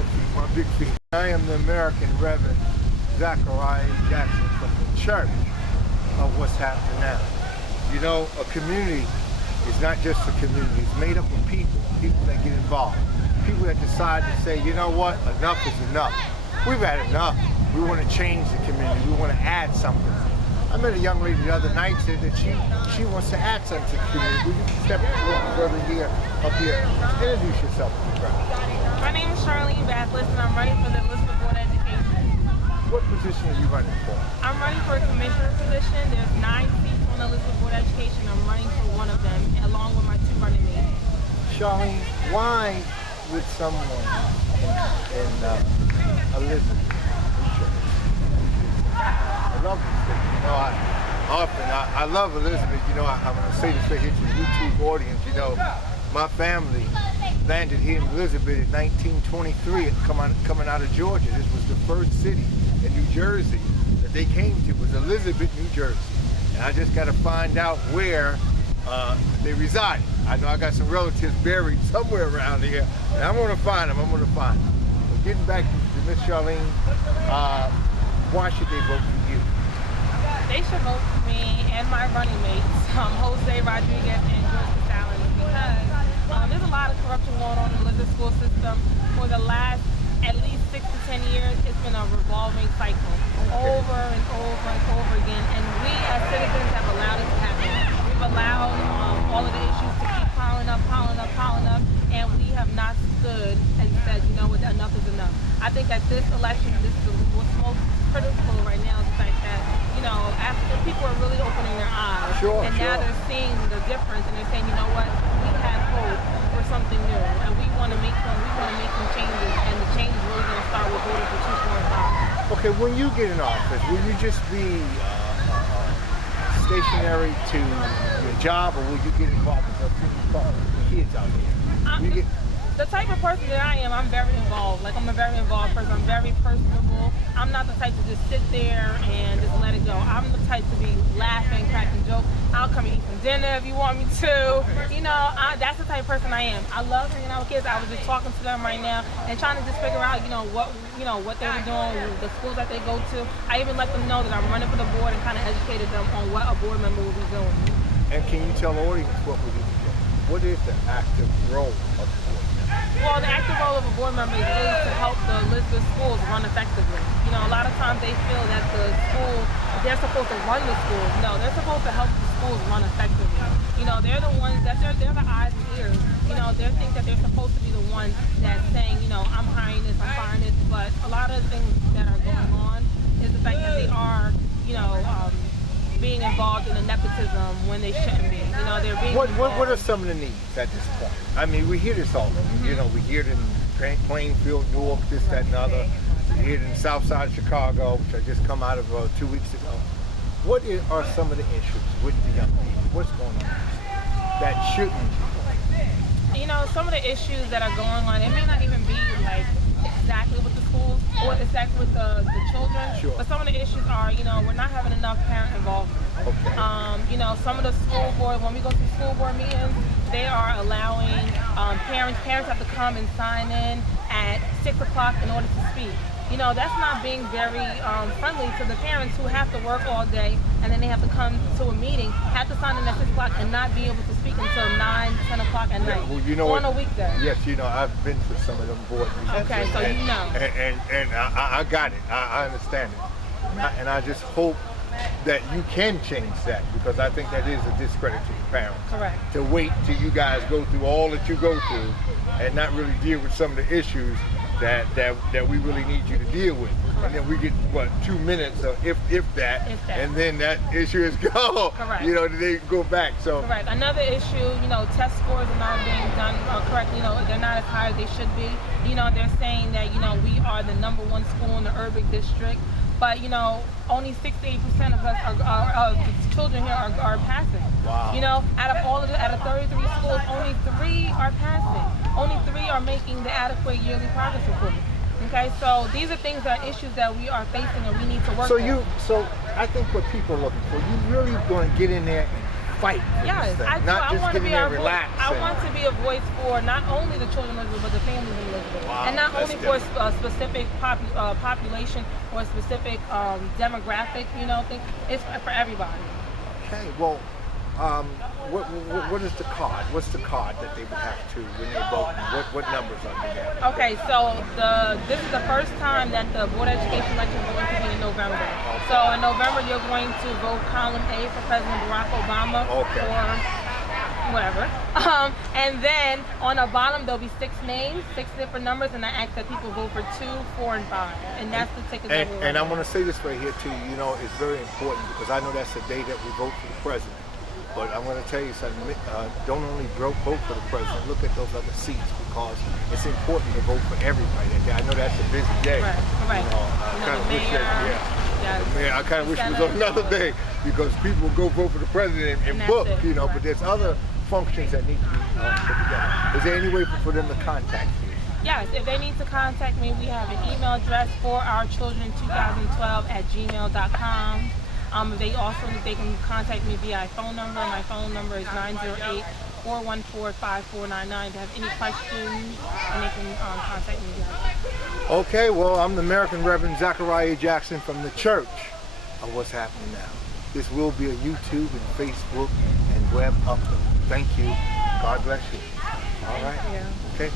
little feet, my big feet. I am the American Reverend Zachariah Jackson from the church of what's happening now. You know, a community is not just a community. It's made up of people that get involved. People that decide to say, you know what, enough is enough. We've had enough. We want to change the community. We want to add something. I met a young lady the other night said that she wants to add something to the community. Will you step a little further here, up here? Introduce yourself to the crowd. My name is Charlene Bathelus, and I'm running for the Elizabeth Board of Education. What position are you running for? I'm running for a commissioner position. There's 9 seats on the Elizabeth Board of Education. I'm running for one of them, along with my 2 running mates. Charlene, why would someone in Elizabeth, I love this thing. You know, I love Elizabeth. You know, I'm going to say this right here to the YouTube audience. You know, my family landed here in Elizabeth in 1923 coming out of Georgia. This was the first city in New Jersey that they came to, was Elizabeth, New Jersey. And I just got to find out where they reside. I know I got some relatives buried somewhere around here, and I'm going to find them. But getting back to Miss Charlene, why should they vote for you? They should vote for me and my running mates, Jose Rodriguez and George Bathelus, because there's a lot of corruption going on in the Elizabeth school system. For the last at least 6 to 10 years, it's been a revolving cycle, over and over and over again. And we as citizens have allowed it to happen. We've allowed all of the issues to keep piling up, and we have not stood and said, you know what, enough is enough. I think that this election, this is what's most critical right now is the fact that, you know, after people are really opening their eyes, now they're seeing the difference, and they're saying, you know what, we have hope for something new, and we want to make some changes, and the change is really going to start with voting for 2.5. Okay, when you get in office, will you just be stationary to your job, or will you get involved with the kids out there? The type of person that I am, I'm very involved. Like, I'm a very involved person. I'm very personable. I'm not the type to just sit there and just let it go. I'm the type to be laughing, cracking jokes. I'll come and eat some dinner if you want me to. You know, that's the type of person I am. I love hanging out with kids. I was just talking to them right now and trying to just figure out, what they were doing, the schools that they go to. I even let them know that I'm running for the board and kind of educated them on what a board member will be doing. And can you tell the audience what will be doing? What is the active role of the board? Well, the active role of a board member is really to help the Elizabeth schools run effectively. You know, a lot of times they feel that the school, they're supposed to run the schools. No, they're supposed to help the schools run effectively. You know, they're the ones that they're the eyes and ears. You know, they think that they're supposed to be the ones that's saying, you know, I'm hiring this, I'm firing this. But a lot of the things that are going on is the fact that they are, being involved in a nepotism when they shouldn't be. You know, they're being What are some of the needs at this point? I mean, we hear this all over. You know, we hear it in Plainfield, Newark, this, that, and other. We hear it in the south side of Chicago, which I just come out of 2 weeks ago. What are some of the issues with the young people? What's going on that shouldn't be? You know, some of the issues that are going on, it may not even be like exactly with the schools or exactly with the children, but some of the issues are, we're not having enough parent involvement. Okay. Some of the school board, when we go to school board meetings, they are allowing parents have to come and sign in at 6 o'clock in order to speak. You know, that's not being very friendly to the parents who have to work all day and then they have to come to a meeting, have to sign in at 6 o'clock and not be able to speak until 9, 10 o'clock at night. Well, you know on a weekday. Yes, I've been to some of them board meetings. Okay, so you know. And I got it. I understand it. And I just hope that you can change that, because I think that is a discredit to the parents. Correct. To wait till you guys go through all that you go through and not really deal with some of the issues that we really need you to deal with. Correct. And then we get, 2 minutes, or if that, and then that issue is gone. Correct. They go back. So. Correct. Another issue, test scores are not being done correctly. They're not as high as they should be. They're saying that, we are the #1 school in the urban district. But, only 68% of us of the children here are passing. Wow. Out of 33 schools, only 3 are passing. Only 3 are making the adequate yearly progress report. Okay, so these are things that are issues that we are facing and we need to work on. So I think what people are looking for, you really going to get in there and fight for Yes, this I thing, do. not I just want to getting be there our voice. relaxed. I want to be a voice for not only the children of Elizabeth, but the families in Elizabeth, Wow, and not that's only for different. a specific population or a specific demographic. You know, thing. It's for everybody. Okay, well, what is the card? What's the card that they would have to when they vote? What numbers are they getting? Okay, so this is the first time that the Board of Education election is going to be in November. So in November, you're going to vote column A for President Barack Obama Okay. or whatever. And then on the bottom, there'll be 6 names, 6 different numbers, and I ask that people vote for 2, 4, and 5. And that's the ticket that we're And I running. want to say this right here too. You know, it's very important because I know that's the day that we vote for the president. But I'm going to tell you something. Don't only vote for the president. Look at those other seats because it's important to vote for everybody. I know that's a busy day. Right. You know, I kind of wish that. Yeah. I kind of wish it was another day because people will go vote for the president and book. that's it. You know, but there's other functions that need to be put together. Is there any way for them to contact you? Yes, if they need to contact me, we have an email address for our children 2012 at gmail.com. They can contact me via phone number. My phone number is 908-414-5499. If they have any questions, and they can contact me via. Okay, well, I'm the American Reverend Zachariah Jackson from the church of What's Happening Now. This will be a YouTube and Facebook and web upload. Thank you. God bless you. All right. Yeah. Okay.